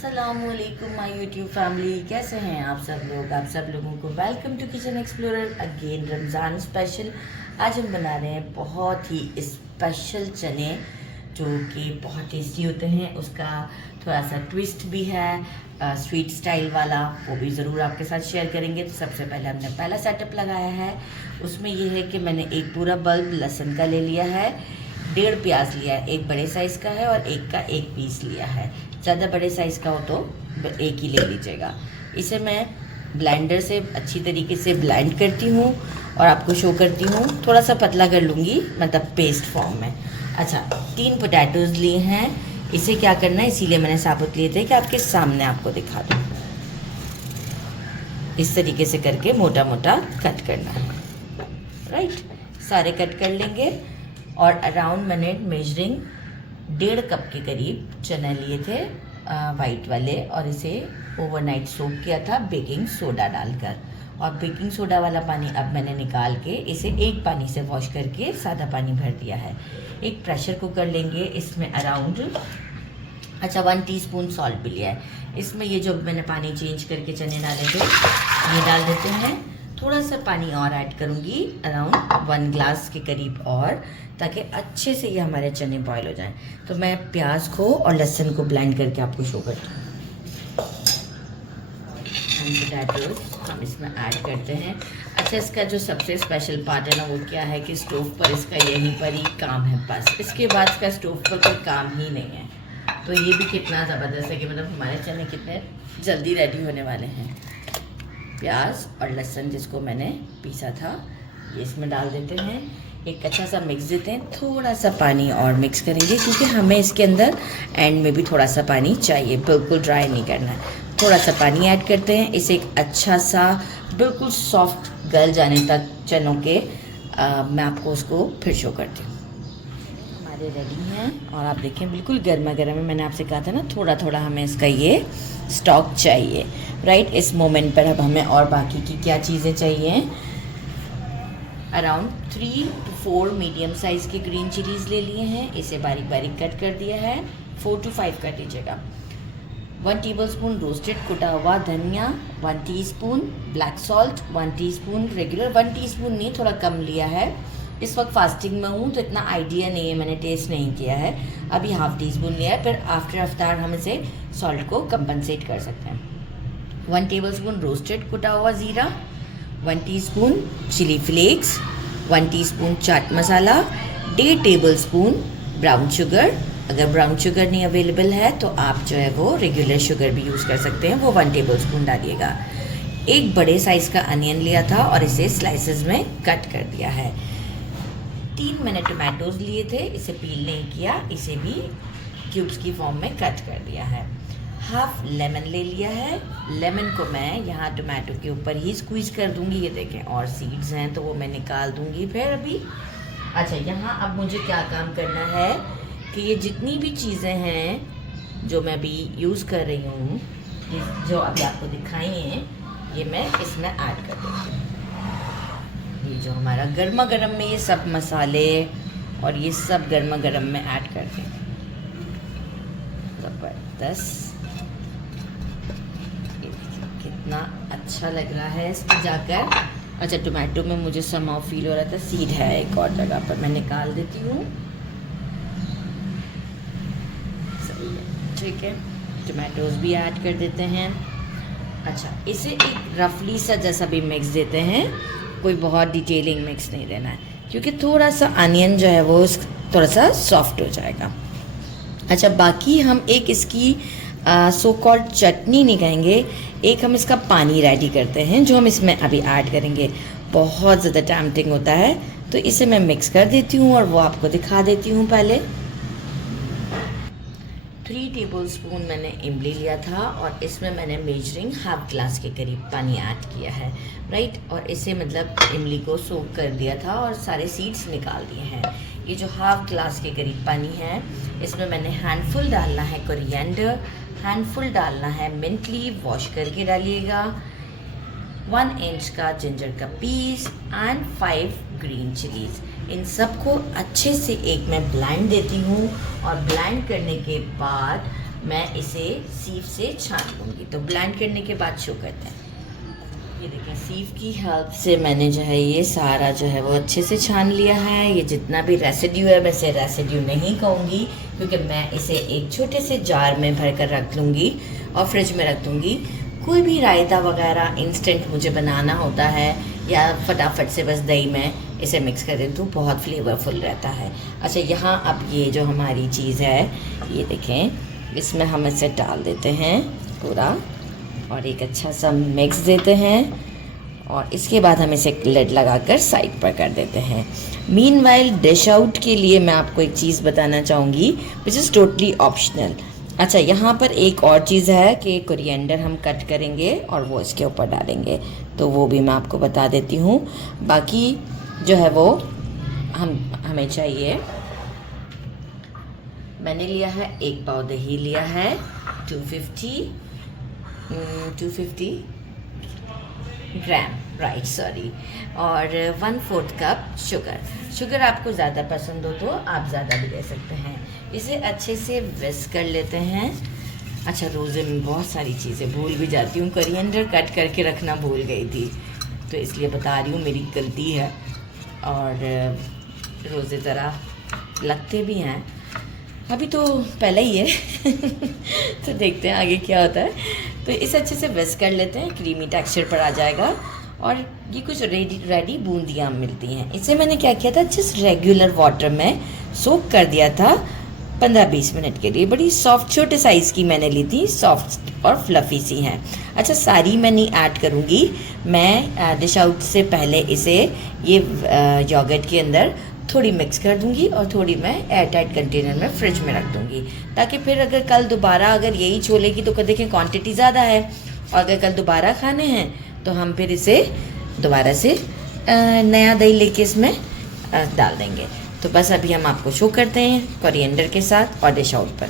अस्सलामुअलैकुम my YouTube family, कैसे हैं आप सब लोग। आप सब लोगों को welcome to kitchen explorer again. Ramzan special आज हम बना रहे हैं बहुत ही स्पेशल चने जो कि बहुत टेस्टी होते हैं। उसका थोड़ा सा ट्विस्ट भी है स्वीट स्टाइल वाला, वो भी ज़रूर आपके साथ शेयर करेंगे। तो सबसे पहले हमने पहला सेटअप लगाया है, उसमें ये है कि मैंने एक पूरा बल्ब लहसुन का ले लिया है, 1.5 प्याज लिया है, एक बड़े साइज़ का है और एक का 1 पीस लिया है। ज़्यादा बड़े साइज़ का हो तो एक ही ले लीजिएगा। इसे मैं ब्लेंडर से अच्छी तरीके से ब्लेंड करती हूँ और आपको शो करती हूँ। थोड़ा सा पतला कर लूँगी, मतलब पेस्ट फॉर्म में। अच्छा, 3 पोटैटोज़ लिए हैं। इसे क्या करना है, इसीलिए मैंने साबुत लिए थे कि आपके सामने आपको दिखा दूँ। इस तरीके से करके मोटा मोटा कट करना है, राइट। सारे कट कर लेंगे। और अराउंड मैंने मेजरिंग 1.5 कप के करीब चने लिए थे वाइट वाले, और इसे ओवरनाइट सोक किया था बेकिंग सोडा डालकर। और बेकिंग सोडा वाला पानी अब मैंने निकाल के इसे एक पानी से वॉश करके सादा पानी भर दिया है। एक प्रेशर कुकर लेंगे, इसमें अराउंड 1 टीस्पून सॉल्ट भी लिया है। इसमें ये जो मैंने पानी चेंज करके चने डाले थे ये डाल देते हैं। थोड़ा सा पानी और ऐड करूँगी, अराउंड 1 ग्लास के करीब, और ताकि अच्छे से ये हमारे चने बॉयल हो जाएं। तो मैं प्याज को और लहसुन को ब्लेंड करके आपको शो करती हूँ। पोटैटोज हम इसमें ऐड करते हैं। अच्छा, इसका जो सबसे स्पेशल पार्ट है ना, वो क्या है कि स्टोव पर इसका यहीं पर ही काम है, बस इसके बाद इसका स्टोव पर कोई काम ही नहीं है। तो ये भी कितना ज़बरदस्त है कि मतलब हमारे चने कितने जल्दी रेडी होने वाले हैं। प्याज और लहसुन जिसको मैंने पीसा था ये इसमें डाल देते हैं। एक अच्छा सा मिक्स देते हैं, थोड़ा सा पानी और मिक्स करेंगे क्योंकि हमें इसके अंदर एंड में भी थोड़ा सा पानी चाहिए, बिल्कुल ड्राई नहीं करना है। थोड़ा सा पानी ऐड करते हैं, इसे एक अच्छा सा बिल्कुल सॉफ्ट गल जाने तक चनों के मैं आपको उसको फिर शो करती हूँ। हमारे रेडी हैं और आप देखें बिल्कुल गर्मा गर्म है। मैंने आपसे कहा था ना थोड़ा थोड़ा हमें इसका ये स्टॉक चाहिए, राइट। इस मोमेंट पर अब हमें और बाकी की क्या चीज़ें चाहिए। अराउंड 3 to 4 मीडियम साइज़ के ग्रीन चिलीज़ ले लिए हैं, इसे बारीक बारीक कट कर दिया है। 4 to 5 कट लीजिएगा। 1 टेबलस्पून रोस्टेड कुटा हुआ धनिया, 1 teaspoon black salt, 1 teaspoon regular, 1 teaspoon नहीं, थोड़ा कम लिया है। इस वक्त फास्टिंग में हूँ तो इतना आइडिया नहीं है, मैंने टेस्ट नहीं किया है। अभी ½ टीस्पून लिया है, फिर आफ्टर अफ्तार हम इसे सॉल्ट को कंपनसेट कर सकते हैं। 1 टेबलस्पून रोस्टेड कुटा हुआ ज़ीरा, 1 teaspoon chilli flakes, 1 teaspoon chaat masala, 1.5 tablespoon brown sugar. अगर ब्राउन शुगर नहीं अवेलेबल है तो आप जो है वो रेगुलर शुगर भी यूज़ कर सकते हैं, वो 1 टेबलस्पून डालिएगा। एक बड़े साइज़ का अनियन लिया था और इसे स्लाइसेस में कट कर दिया है। 3 मैंने टमाटोज़ लिए थे, इसे पील नहीं किया, इसे भी क्यूब्स की फॉर्म में कट कर दिया है। ½ लेमन ले लिया है। लेमन को मैं यहाँ टमाटो के ऊपर ही स्क्वीज़ कर दूँगी। ये देखें, और सीड्स हैं तो वो मैं निकाल दूँगी फिर अभी। अच्छा, यहाँ अब मुझे क्या काम करना है कि ये जितनी भी चीज़ें हैं जो मैं अभी यूज़ कर रही हूँ, जो अभी आपको दिखाई हैं, ये मैं इसमें ऐड कर देती हूँ। ये जो हमारा गर्मा गर्म में ये सब मसाले और ये सब गर्मा गर्म में ऐड करते हैं। ज़बरदस्त, कितना अच्छा लग रहा है इस पर जाकर। अच्छा, टोमेटो में मुझे समाव फील हो रहा था सीड है एक और जगह पर, मैं निकाल देती हूँ। सही है, ठीक है, टोमेटोज़ भी ऐड कर देते हैं। अच्छा, इसे एक रफली सा जैसा भी मिक्स देते हैं, कोई बहुत डिटेलिंग मिक्स नहीं देना है क्योंकि थोड़ा सा अनियन जो है वो थोड़ा सा सॉफ्ट हो जाएगा। अच्छा, बाकी हम एक इसकी सो कॉल्ड चटनी नहीं कहेंगे, एक हम इसका पानी रेडी करते हैं जो हम इसमें अभी ऐड करेंगे। बहुत ज़्यादा टैम्पटिंग होता है तो इसे मैं मिक्स कर देती हूँ और वो आपको दिखा देती हूँ। पहले 3 टेबलस्पून मैंने इमली लिया था और इसमें मैंने मेजरिंग ½ ग्लास के करीब पानी ऐड किया है, राइट। और इसे मतलब इमली को सोक कर दिया था और सारे सीड्स निकाल दिए हैं। ये जो ½ ग्लास के करीब पानी है, इसमें मैंने हैंडफुल डालना है कोरिएंडर, हैंडफुल डालना है मिंट लीव, वॉश करके डालिएगा, 1 इंच का जिंजर का पीस एंड 5 ग्रीन चिलीज़। इन सबको अच्छे से एक मैं ब्लेंड देती हूँ और ब्लेंड करने के बाद मैं इसे सीव से छान लूँगी। तो ब्लेंड करने के बाद शो करते हैं। ये देखिए सीव की हेल्प से मैंने जो है ये सारा जो है वो अच्छे से छान लिया है। ये जितना भी रेसिड्यू है, वैसे रेसिड्यू नहीं कहूँगी क्योंकि मैं इसे एक छोटे से जार में भर कर रख लूँगी और फ्रिज में रख दूँगी। कोई भी रायता वगैरह इंस्टेंट मुझे बनाना होता है या फटाफट से बस दही में इसे मिक्स कर देती हूँ, बहुत फ्लेवरफुल रहता है। अच्छा, यहाँ अब ये जो हमारी चीज़ है, ये देखें, इसमें हम इसे डाल देते हैं पूरा और एक अच्छा सा मिक्स देते हैं और इसके बाद हम इसे लिड लगाकर साइड पर कर देते हैं। मीनवाइल डिश आउट के लिए मैं आपको एक चीज़ बताना चाहूँगी विच इज़ टोटली ऑप्शनल। अच्छा, यहाँ पर एक और चीज़ है कि कोरिएंडर हम कट करेंगे और वो इसके ऊपर डालेंगे, तो वो भी मैं आपको बता देती हूँ। बाकी जो है वो हमें चाहिए, मैंने लिया है 1 पाव दही लिया है, 250 ग्राम, राइट, सॉरी, और 1/4 कप शुगर आपको ज़्यादा पसंद हो तो आप ज़्यादा भी ले सकते हैं। इसे अच्छे से विस्क कर लेते हैं। अच्छा, रोज़े में बहुत सारी चीज़ें भूल भी जाती हूँ, कोरिएंडर कट करके रखना भूल गई थी, तो इसलिए बता रही हूँ, मेरी गलती है। और रोज़े ज़रा लगते भी हैं, अभी तो पहले ही है तो देखते हैं आगे क्या होता है। तो इसे अच्छे से विस्क कर लेते हैं, क्रीमी टेक्सचर पर आ जाएगा। और ये कुछ रेडी बूंदियाँ मिलती हैं, इसे मैंने क्या किया था, जस्ट रेगुलर वाटर में सोक कर दिया था 15-20 मिनट के लिए। बड़ी सॉफ्ट, छोटे साइज़ की मैंने ली थी, सॉफ्ट और फ्लफ़ी सी हैं। अच्छा, सारी मैं नहीं ऐड करूँगी, मैं डिश आउट से पहले इसे ये योगर्ट के अंदर थोड़ी मिक्स कर दूंगी और थोड़ी मैं एयर टाइट कंटेनर में फ्रिज में रख दूंगी, ताकि फिर अगर कल दोबारा अगर यही छोले की, तो देखें क्वांटिटी ज़्यादा है, और अगर कल दोबारा खाने हैं तो हम फिर इसे दोबारा से नया दही लेके इसमें डाल देंगे। तो बस अभी हम आपको शो करते हैं कोरिएंडर के साथ और डिश आउट पर।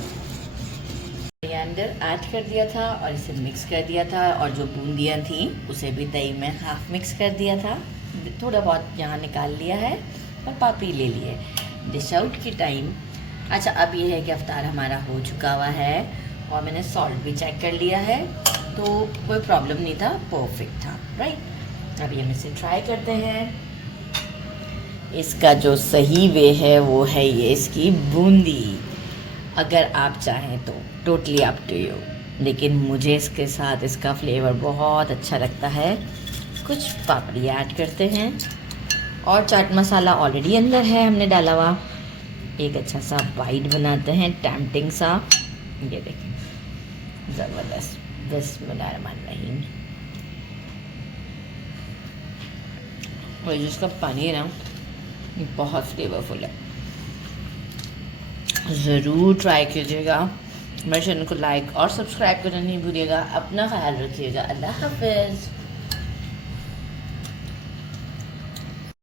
कोरिएंडर ऐड कर दिया था और इसे मिक्स कर दिया था, और जो बूंदियाँ थी उसे भी दही में हाफ मिक्स कर दिया था, थोड़ा बहुत यहाँ निकाल लिया है और पापड़ी ले लिए। डिश आउट की टाइम। अच्छा, अब ये है कि अफ्तार हमारा हो चुका हुआ है और मैंने सॉल्ट भी चेक कर लिया है, तो कोई प्रॉब्लम नहीं था, परफेक्ट था, राइट। अभी हम इसे ट्राई करते हैं। इसका जो सही वे है वो है ये इसकी बूंदी। अगर आप चाहें तो टोटली अप टू यू, लेकिन मुझे इसके साथ इसका फ्लेवर बहुत अच्छा लगता है। कुछ पापड़ी ऐड करते हैं और चाट मसाला ऑलरेडी अंदर है, हमने डाला हुआ। एक अच्छा सा बाइट बनाते हैं, टेम्पटिंग सा। ये देखें, ज़बरदस्त, बिस्मिल्लाहिर्रहमानिर्रहीम। और जिसका पानी है ना, बहुत फ्लेवरफुल है, ज़रूर ट्राई कीजिएगा। मेरे चैनल को लाइक और सब्सक्राइब करना नहीं भूलिएगा। अपना ख्याल रखिएगा। अल्लाह हाफ़िज़।